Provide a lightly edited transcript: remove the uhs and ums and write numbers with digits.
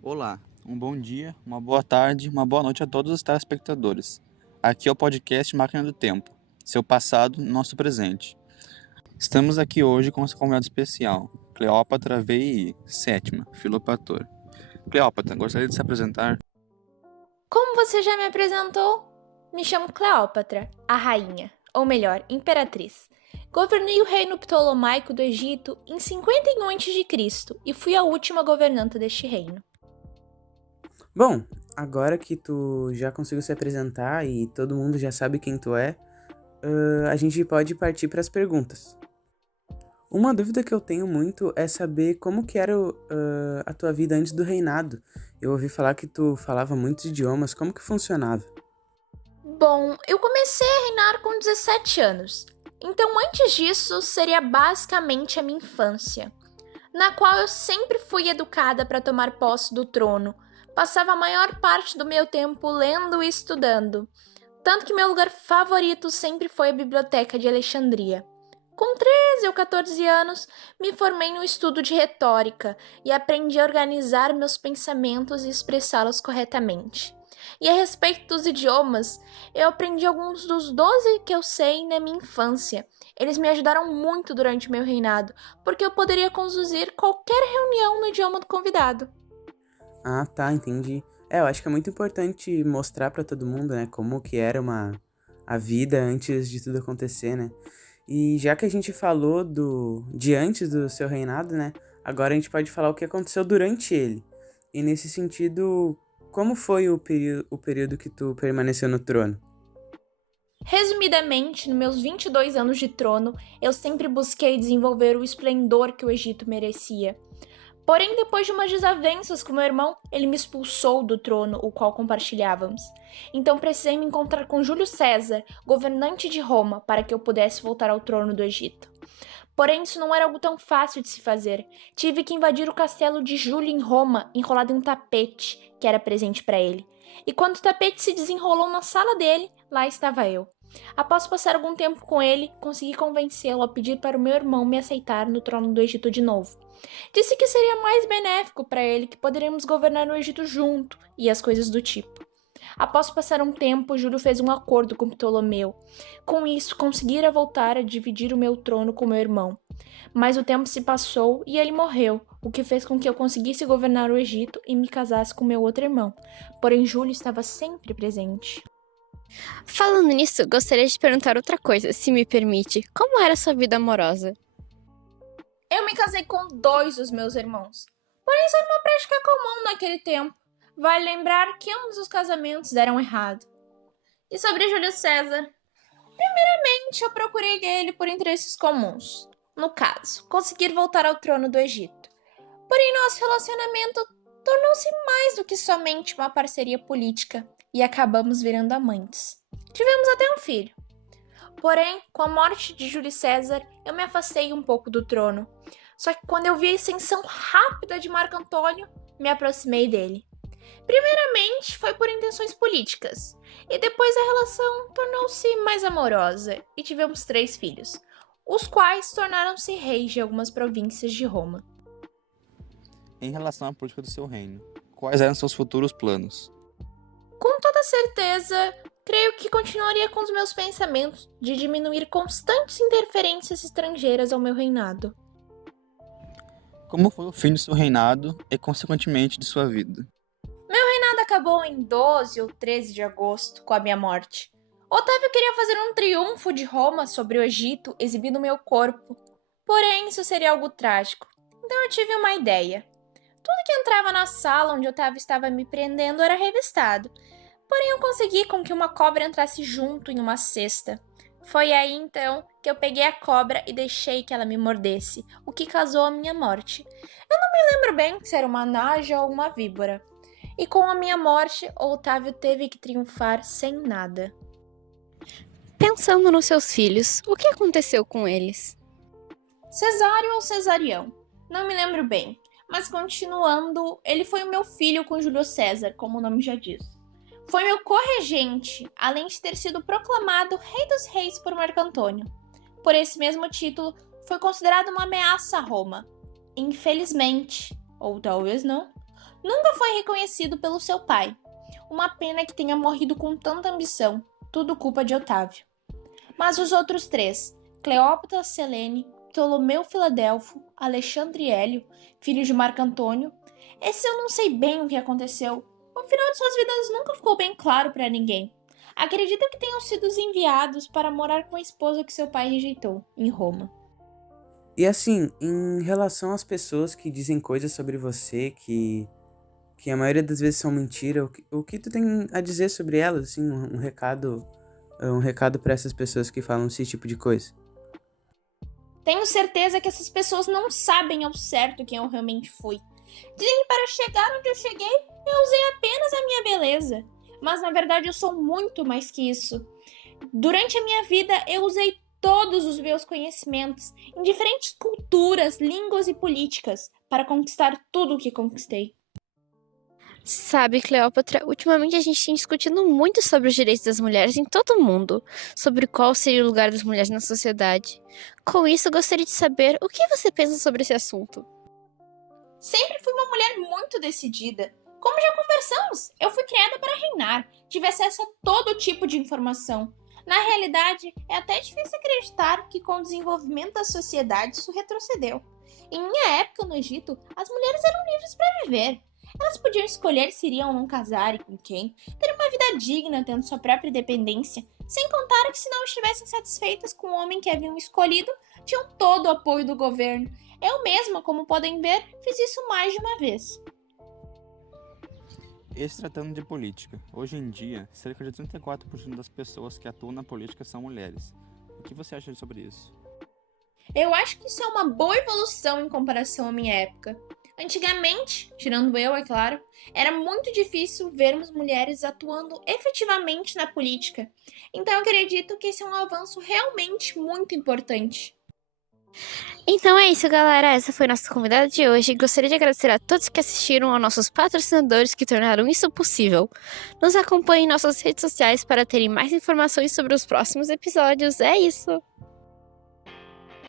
Olá, um bom dia, uma boa tarde, uma boa noite a todos os telespectadores. Aqui é o podcast Máquina do Tempo, seu passado, nosso presente. Estamos aqui hoje com nossa convidada especial, Cleópatra VII, sétima, Filopator. Cleópatra, gostaria de se apresentar? Como você já me apresentou, me chamo Cleópatra, a rainha, ou melhor, imperatriz. Governei o reino ptolomaico do Egito em 51 a.C. e fui a última governanta deste reino. Bom, agora que tu já conseguiu se apresentar e todo mundo já sabe quem tu é, a gente pode partir para as perguntas. Uma dúvida que eu tenho muito é saber como que era a tua vida antes do reinado. Eu ouvi falar que tu falava muitos idiomas, como que funcionava? Bom, eu comecei a reinar com 17 anos, então antes disso seria basicamente a minha infância, na qual eu sempre fui educada para tomar posse do trono. Passava a maior parte do meu tempo lendo e estudando, tanto que meu lugar favorito sempre foi a Biblioteca de Alexandria. Com 13 ou 14 anos, me formei no estudo de retórica e aprendi a organizar meus pensamentos e expressá-los corretamente. E a respeito dos idiomas, eu aprendi alguns dos 12 que eu sei na minha infância. Eles me ajudaram muito durante o meu reinado, porque eu poderia conduzir qualquer reunião no idioma do convidado. Ah, tá, entendi. Eu acho que é muito importante mostrar para todo mundo, né, como que era a vida antes de tudo acontecer, né? E já que a gente falou de antes do seu reinado, né? Agora a gente pode falar o que aconteceu durante ele. E nesse sentido, como foi o período que tu permaneceu no trono? Resumidamente, nos meus 22 anos de trono, eu sempre busquei desenvolver o esplendor que o Egito merecia. Porém, depois de umas desavenças com meu irmão, ele me expulsou do trono, o qual compartilhávamos. Então precisei me encontrar com Júlio César, governante de Roma, para que eu pudesse voltar ao trono do Egito. Porém, isso não era algo tão fácil de se fazer. Tive que invadir o castelo de Júlio em Roma, enrolado em um tapete, que era presente para ele. E quando o tapete se desenrolou na sala dele, lá estava eu. Após passar algum tempo com ele, consegui convencê-lo a pedir para o meu irmão me aceitar no trono do Egito de novo. Disse que seria mais benéfico para ele, que poderíamos governar o Egito junto e as coisas do tipo. Após passar um tempo, Júlio fez um acordo com Ptolomeu. Com isso, conseguira voltar a dividir o meu trono com meu irmão. Mas o tempo se passou e ele morreu, o que fez com que eu conseguisse governar o Egito e me casasse com meu outro irmão. Porém, Júlio estava sempre presente. Falando nisso, gostaria de perguntar outra coisa, se me permite. Como era sua vida amorosa? Eu me casei com 2 dos meus irmãos. Porém, isso era uma prática comum naquele tempo. Vale lembrar que ambos os casamentos deram errado. E sobre Júlio César? Primeiramente, eu procurei ele por interesses comuns. No caso, conseguir voltar ao trono do Egito. Porém, nosso relacionamento tornou-se mais do que somente uma parceria política e acabamos virando amantes. Tivemos até um filho. Porém, com a morte de Júlio César, eu me afastei um pouco do trono. Só que quando eu vi a ascensão rápida de Marco Antônio, me aproximei dele. Primeiramente, foi por intenções políticas, e depois a relação tornou-se mais amorosa e tivemos 3 filhos, os quais tornaram-se reis de algumas províncias de Roma. Em relação à política do seu reino, quais eram seus futuros planos? Com toda certeza, creio que continuaria com os meus pensamentos de diminuir constantes interferências estrangeiras ao meu reinado. Como foi o fim de seu reinado e, consequentemente, de sua vida? Nada acabou em 12 ou 13 de agosto, com a minha morte. Otávio queria fazer um triunfo de Roma sobre o Egito, exibindo meu corpo. Porém, isso seria algo trágico. Então eu tive uma ideia. Tudo que entrava na sala onde Otávio estava me prendendo era revistado. Porém, eu consegui com que uma cobra entrasse junto em uma cesta. Foi aí, então, que eu peguei a cobra e deixei que ela me mordesse, o que causou a minha morte. Eu não me lembro bem se era uma naja ou uma víbora. E com a minha morte, Otávio teve que triunfar sem nada. Pensando nos seus filhos, o que aconteceu com eles? Cesário ou Cesarião? Não me lembro bem. Mas continuando, ele foi o meu filho com Júlio César, como o nome já diz. Foi meu corregente, além de ter sido proclamado Rei dos Reis por Marco Antônio. Por esse mesmo título, foi considerado uma ameaça a Roma. Infelizmente, ou talvez não, nunca foi reconhecido pelo seu pai. Uma pena que tenha morrido com tanta ambição, tudo culpa de Otávio. Mas os outros três, Cleópatra Selene, Ptolomeu Filadelfo, Alexandre Hélio, filho de Marco Antônio, esse eu não sei bem o que aconteceu. O final de suas vidas nunca ficou bem claro para ninguém. Acredito que tenham sido enviados para morar com a esposa que seu pai rejeitou, em Roma. E assim, em relação às pessoas que dizem coisas sobre você que a maioria das vezes são mentira, o que tu tem a dizer sobre elas, assim, um recado para essas pessoas que falam esse tipo de coisa? Tenho certeza que essas pessoas não sabem ao certo quem eu realmente fui. Dizem que para chegar onde eu cheguei, eu usei apenas a minha beleza. Mas na verdade eu sou muito mais que isso. Durante a minha vida eu usei todos os meus conhecimentos em diferentes culturas, línguas e políticas para conquistar tudo o que conquistei. Sabe, Cleópatra, ultimamente a gente tem discutido muito sobre os direitos das mulheres em todo o mundo, sobre qual seria o lugar das mulheres na sociedade. Com isso, gostaria de saber o que você pensa sobre esse assunto. Sempre fui uma mulher muito decidida. Como já conversamos, eu fui criada para reinar, tive acesso a todo tipo de informação. Na realidade, é até difícil acreditar que com o desenvolvimento da sociedade isso retrocedeu. Em minha época no Egito, as mulheres eram livres para viver. Elas podiam escolher se iriam ou não casar e com quem, ter uma vida digna tendo sua própria independência, sem contar que se não estivessem satisfeitas com o homem que haviam escolhido, tinham todo o apoio do governo. Eu mesma, como podem ver, fiz isso mais de uma vez. E se tratando de política, hoje em dia, cerca de 34% das pessoas que atuam na política são mulheres. O que você acha sobre isso? Eu acho que isso é uma boa evolução em comparação à minha época. Antigamente, tirando eu, é claro, era muito difícil vermos mulheres atuando efetivamente na política. Então eu acredito que esse é um avanço realmente muito importante. Então é isso, galera. Essa foi nossa convidada de hoje. Gostaria de agradecer a todos que assistiram, aos nossos patrocinadores que tornaram isso possível. Nos acompanhem em nossas redes sociais para terem mais informações sobre os próximos episódios. É isso!